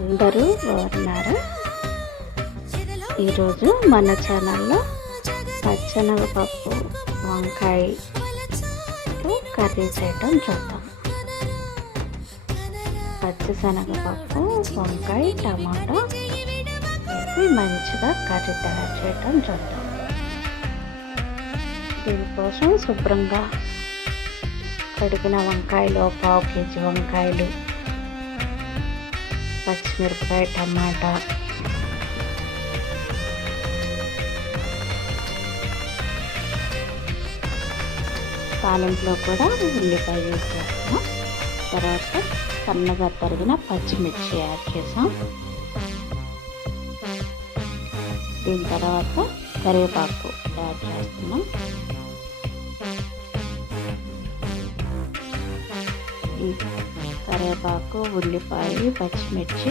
అందరూ బాగున్నారు. ఈరోజు మన ఛానల్లో పచ్చెనగపప్పు వంకాయతో కర్రీ చేయటం చూద్దాం. పచ్చిశనగపప్పు వంకాయ టమాటో వేసి మంచిగా కర్రీ తయారు చేయటం చూద్దాం. దీనికోసం శుభ్రంగా కడిగిన వంకాయలు, పావు కేజీ వంకాయలు, పచ్చిమిరపకాయ, టమాటా, తాలింపులో కూడా ఉల్లిపాయ యూజ్ చేస్తాం. తర్వాత సన్నగా తరిగిన పచ్చిమిర్చి యాడ్ చేసాం. దీని తర్వాత కరివేపాకు యాడ్ చేస్తున్నాం. కరివేపాకు, ఉల్లిపాయ, పచ్చిమిర్చి